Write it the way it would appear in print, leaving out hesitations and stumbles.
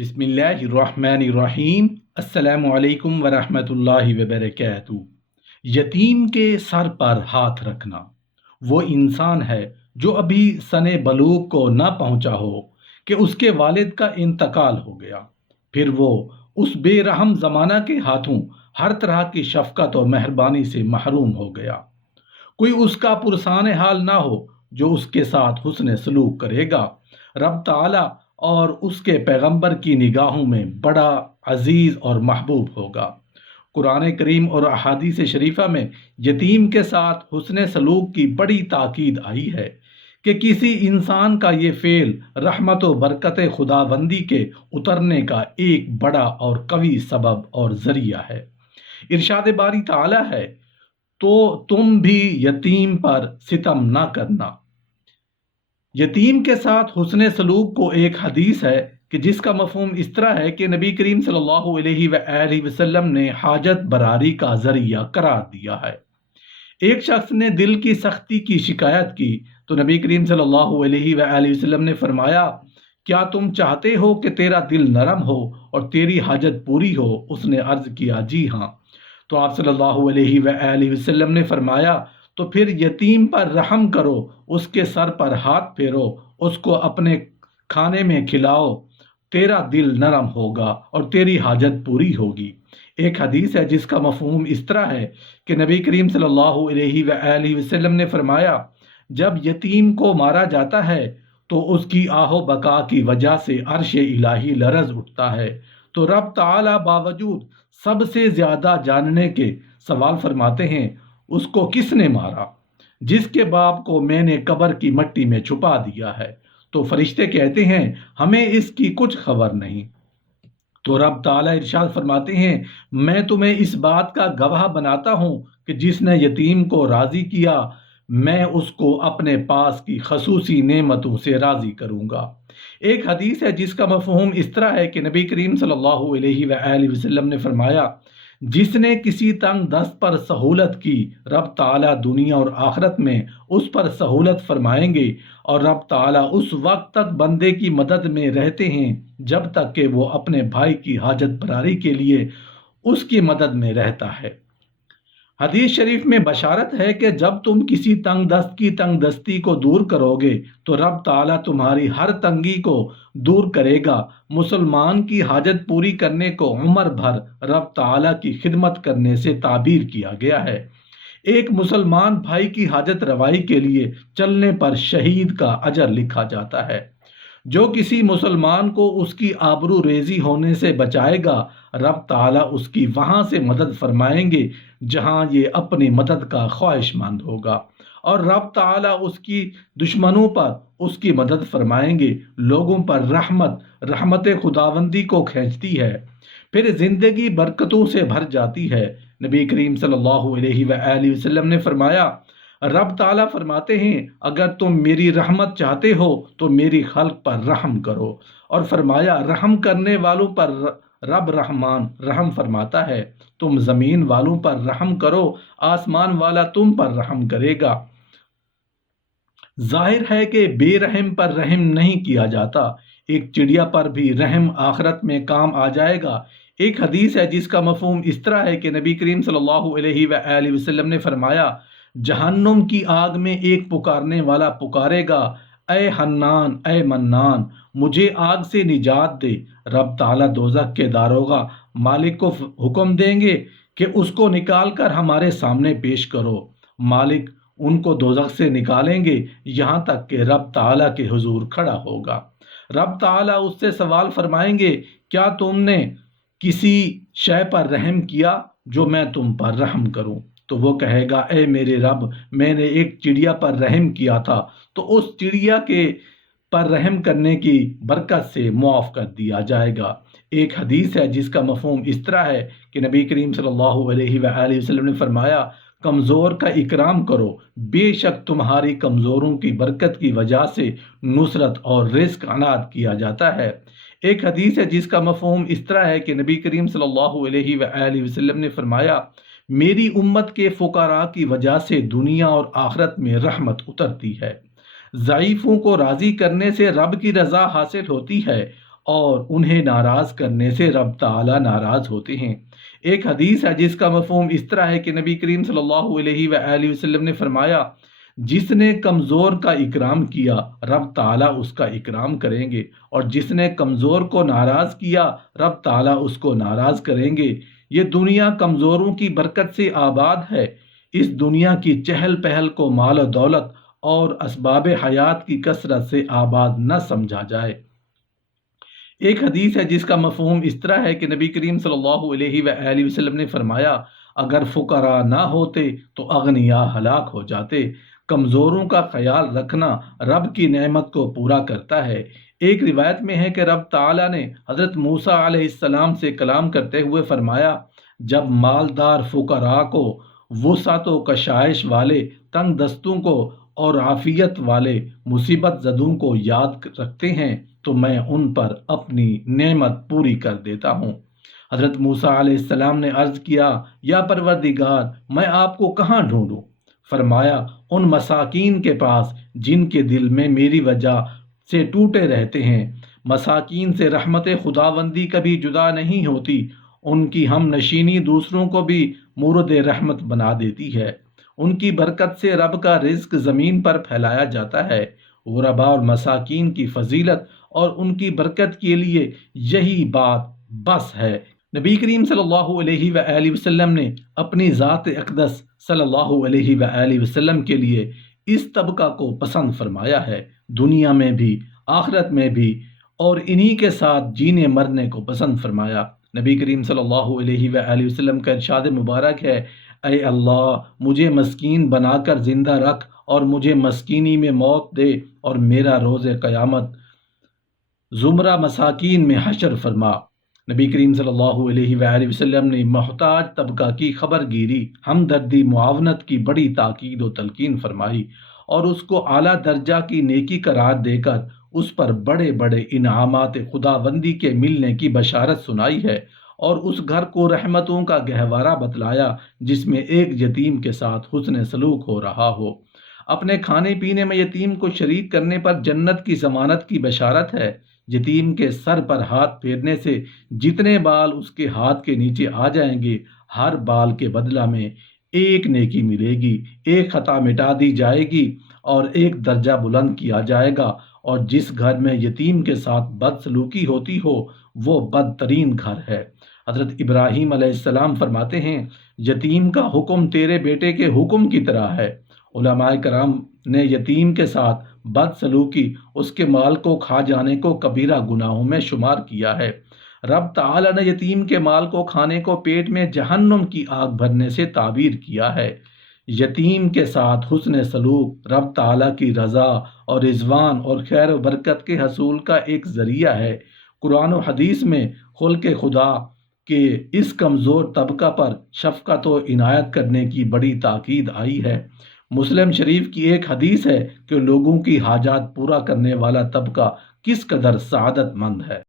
بسم اللہ الرحمن الرحیم۔ السلام علیکم ورحمۃ اللہ وبرکاتہ۔ یتیم کے سر پر ہاتھ رکھنا۔ وہ انسان ہے جو ابھی سن بلوغ کو نہ پہنچا ہو کہ اس کے والد کا انتقال ہو گیا، پھر وہ اس بے رحم زمانہ کے ہاتھوں ہر طرح کی شفقت اور مہربانی سے محروم ہو گیا۔ کوئی اس کا پرسان حال نہ ہو جو اس کے ساتھ حسن سلوک کرے گا۔ رب تعالی اور اس کے پیغمبر کی نگاہوں میں بڑا عزیز اور محبوب ہوگا۔ قرآن کریم اور احادیث شریفہ میں یتیم کے ساتھ حسن سلوک کی بڑی تاکید آئی ہے کہ کسی انسان کا یہ فعل رحمت و برکت خداوندی کے اترنے کا ایک بڑا اور قوی سبب اور ذریعہ ہے۔ ارشاد باری تعالی ہے، تو تم بھی یتیم پر ستم نہ کرنا۔ یتیم کے ساتھ حسن سلوک کو ایک حدیث ہے کہ جس کا مفہوم اس طرح ہے کہ نبی کریم صلی اللہ علیہ وآلہ وسلم نے حاجت براری کا ذریعہ قرار دیا ہے۔ ایک شخص نے دل کی سختی کی شکایت کی تو نبی کریم صلی اللہ علیہ وآلہ وسلم نے فرمایا، کیا تم چاہتے ہو کہ تیرا دل نرم ہو اور تیری حاجت پوری ہو؟ اس نے عرض کیا، جی ہاں۔ تو آپ صلی اللہ علیہ وآلہ وسلم نے فرمایا، تو پھر یتیم پر رحم کرو، اس کے سر پر ہاتھ پھیرو، اس کو اپنے کھانے میں کھلاؤ، تیرا دل نرم ہوگا اور تیری حاجت پوری ہوگی۔ ایک حدیث ہے جس کا مفہوم اس طرح ہے کہ نبی کریم صلی اللہ علیہ وآلہ وسلم نے فرمایا، جب یتیم کو مارا جاتا ہے تو اس کی آہ و بکا کی وجہ سے عرش الہی لرز اٹھتا ہے، تو رب تعالی باوجود سب سے زیادہ جاننے کے سوال فرماتے ہیں، اس کو کس نے مارا؟ جس کے باپ کو میں نے قبر کی مٹی میں چھپا دیا ہے۔ تو فرشتے کہتے ہیں، ہمیں اس کی کچھ خبر نہیں۔ تو رب تعالیٰ ارشاد فرماتے ہیں، میں تمہیں اس بات کا گواہ بناتا ہوں کہ جس نے یتیم کو راضی کیا، میں اس کو اپنے پاس کی خصوصی نعمتوں سے راضی کروں گا۔ ایک حدیث ہے جس کا مفہوم اس طرح ہے کہ نبی کریم صلی اللہ علیہ وآلہ وسلم نے فرمایا، جس نے کسی تنگ دست پر سہولت کی، رب تعالیٰ دنیا اور آخرت میں اس پر سہولت فرمائیں گے، اور رب تعالیٰ اس وقت تک بندے کی مدد میں رہتے ہیں جب تک کہ وہ اپنے بھائی کی حاجت براری کے لیے اس کی مدد میں رہتا ہے۔ حدیث شریف میں بشارت ہے کہ جب تم کسی تنگ دست کی تنگ دستی کو دور کرو گے تو رب تعالیٰ تمہاری ہر تنگی کو دور کرے گا۔ مسلمان کی حاجت پوری کرنے کو عمر بھر رب تعالیٰ کی خدمت کرنے سے تعبیر کیا گیا ہے۔ ایک مسلمان بھائی کی حاجت روائی کے لیے چلنے پر شہید کا اجر لکھا جاتا ہے۔ جو کسی مسلمان کو اس کی آبرو ریزی ہونے سے بچائے گا، رب تعالیٰ اس کی وہاں سے مدد فرمائیں گے جہاں یہ اپنی مدد کا خواہش مند ہوگا، اور رب تعالیٰ اس کی دشمنوں پر اس کی مدد فرمائیں گے۔ لوگوں پر رحمت خداوندی کو کھینچتی ہے، پھر زندگی برکتوں سے بھر جاتی ہے۔ نبی کریم صلی اللہ علیہ وآلہ وسلم نے فرمایا، رب تعالیٰ فرماتے ہیں، اگر تم میری رحمت چاہتے ہو تو میری خلق پر رحم کرو، اور فرمایا، رحم کرنے والوں پر رب رحمان رحم فرماتا ہے۔ تم زمین والوں پر رحم کرو، آسمان والا تم پر رحم کرے گا۔ ظاہر ہے کہ بے رحم پر رحم نہیں کیا جاتا۔ ایک چڑیا پر بھی رحم آخرت میں کام آ جائے گا۔ ایک حدیث ہے جس کا مفہوم اس طرح ہے کہ نبی کریم صلی اللہ علیہ وآلہ وسلم نے فرمایا، جہنم کی آگ میں ایک پکارنے والا پکارے گا، اے حنان، اے منان، مجھے آگ سے نجات دے۔ رب تعالیٰ دوزخ کے داروغہ مالک کو حکم دیں گے کہ اس کو نکال کر ہمارے سامنے پیش کرو۔ مالک ان کو دوزخ سے نکالیں گے یہاں تک کہ رب تعالیٰ کے حضور کھڑا ہوگا۔ رب تعالیٰ اس سے سوال فرمائیں گے، کیا تم نے کسی شے پر رحم کیا جو میں تم پر رحم کروں؟ تو وہ کہے گا، اے میرے رب، میں نے ایک چڑیا پر رحم کیا تھا، تو اس چڑیا کے پر رحم کرنے کی برکت سے معاف کر دیا جائے گا۔ ایک حدیث ہے جس کا مفہوم اس طرح ہے کہ نبی کریم صلی اللہ علیہ وآلہ وسلم نے فرمایا، کمزور کا اکرام کرو، بے شک تمہاری کمزوروں کی برکت کی وجہ سے نصرت اور رزق عنایت کیا جاتا ہے۔ ایک حدیث ہے جس کا مفہوم اس طرح ہے کہ نبی کریم صلی اللہ علیہ وآلہ وسلم نے فرمایا، میری امت کے فقراء کی وجہ سے دنیا اور آخرت میں رحمت اترتی ہے۔ ضعیفوں کو راضی کرنے سے رب کی رضا حاصل ہوتی ہے، اور انہیں ناراض کرنے سے رب تعالیٰ ناراض ہوتے ہیں۔ ایک حدیث ہے جس کا مفہوم اس طرح ہے کہ نبی کریم صلی اللہ علیہ وآلہ وسلم نے فرمایا، جس نے کمزور کا اکرام کیا رب تعالیٰ اس کا اکرام کریں گے، اور جس نے کمزور کو ناراض کیا رب تعالیٰ اس کو ناراض کریں گے۔ یہ دنیا کمزوروں کی برکت سے آباد ہے۔ اس دنیا کی چہل پہل کو مال و دولت اور اسباب حیات کی کثرت سے آباد نہ سمجھا جائے۔ ایک حدیث ہے جس کا مفہوم اس طرح ہے کہ نبی کریم صلی اللہ علیہ وآلہ وسلم نے فرمایا، اگر فقراء نہ ہوتے تو اغنیاء ہلاک ہو جاتے۔ کمزوروں کا خیال رکھنا رب کی نعمت کو پورا کرتا ہے۔ ایک روایت میں ہے کہ رب تعالیٰ نے حضرت موسیٰ علیہ السلام سے کلام کرتے ہوئے فرمایا، جب مالدار فقراء کو، وسعت و کشائش والے تنگ دستوں کو اور عافیت والے مصیبت زدوں کو یاد رکھتے ہیں تو میں ان پر اپنی نعمت پوری کر دیتا ہوں۔ حضرت موسیٰ علیہ السلام نے عرض کیا، یا پروردگار، میں آپ کو کہاں ڈھونڈوں؟ فرمایا، ان مساکین کے پاس جن کے دل میں میری وجہ سے ٹوٹے رہتے ہیں۔ مساکین سے رحمت خداوندی کبھی جدا نہیں ہوتی، ان کی ہم نشینی دوسروں کو بھی مورد رحمت بنا دیتی ہے۔ ان کی برکت سے رب کا رزق زمین پر پھیلایا جاتا ہے۔ غرباء اور مساکین کی فضیلت اور ان کی برکت کے لیے یہی بات بس ہے۔ نبی کریم صلی اللہ علیہ وآلہ وسلم نے اپنی ذات اقدس صلی اللہ علیہ وآلہ وسلم کے لیے اس طبقہ کو پسند فرمایا ہے، دنیا میں بھی آخرت میں بھی، اور انہی کے ساتھ جینے مرنے کو پسند فرمایا۔ نبی کریم صلی اللہ علیہ وآلہ وسلم کا ارشاد مبارک ہے، اے اللہ، مجھے مسکین بنا کر زندہ رکھ اور مجھے مسکینی میں موت دے، اور میرا روز قیامت زمرہ مساکین میں حشر فرما۔ نبی کریم صلی اللہ علیہ وآلہ وسلم نے محتاج طبقہ کی خبر گیری، ہمدردی، معاونت کی بڑی تاکید و تلقین فرمائی، اور اس کو اعلیٰ درجہ کی نیکی قرار دے کر اس پر بڑے بڑے انعامات خداوندی کے ملنے کی بشارت سنائی ہے، اور اس گھر کو رحمتوں کا گہوارہ بتلایا جس میں ایک یتیم کے ساتھ حسن سلوک ہو رہا ہو۔ اپنے کھانے پینے میں یتیم کو شریک کرنے پر جنت کی ضمانت کی بشارت ہے۔ یتیم کے سر پر ہاتھ پھیرنے سے جتنے بال اس کے ہاتھ کے نیچے آ جائیں گے، ہر بال کے بدلہ میں ایک نیکی ملے گی، ایک خطا مٹا دی جائے گی اور ایک درجہ بلند کیا جائے گا۔ اور جس گھر میں یتیم کے ساتھ بد سلوکی ہوتی ہو وہ بدترین گھر ہے۔ حضرت ابراہیم علیہ السلام فرماتے ہیں، یتیم کا حکم تیرے بیٹے کے حکم کی طرح ہے۔ علماء کرام نے یتیم کے ساتھ بد سلوکی، اس کے مال کو کھا جانے کو کبیرہ گناہوں میں شمار کیا ہے۔ رب تعالیٰ نے یتیم کے مال کو کھانے کو پیٹ میں جہنم کی آگ بھرنے سے تعبیر کیا ہے۔ یتیم کے ساتھ حسن سلوک رب تعالیٰ کی رضا اور رضوان اور خیر و برکت کے حصول کا ایک ذریعہ ہے۔ قرآن و حدیث میں خلق خدا کے اس کمزور طبقہ پر شفقت و عنایت کرنے کی بڑی تاکید آئی ہے۔ مسلم شریف کی ایک حدیث ہے کہ لوگوں کی حاجات پورا کرنے والا طبقہ کس قدر سعادت مند ہے۔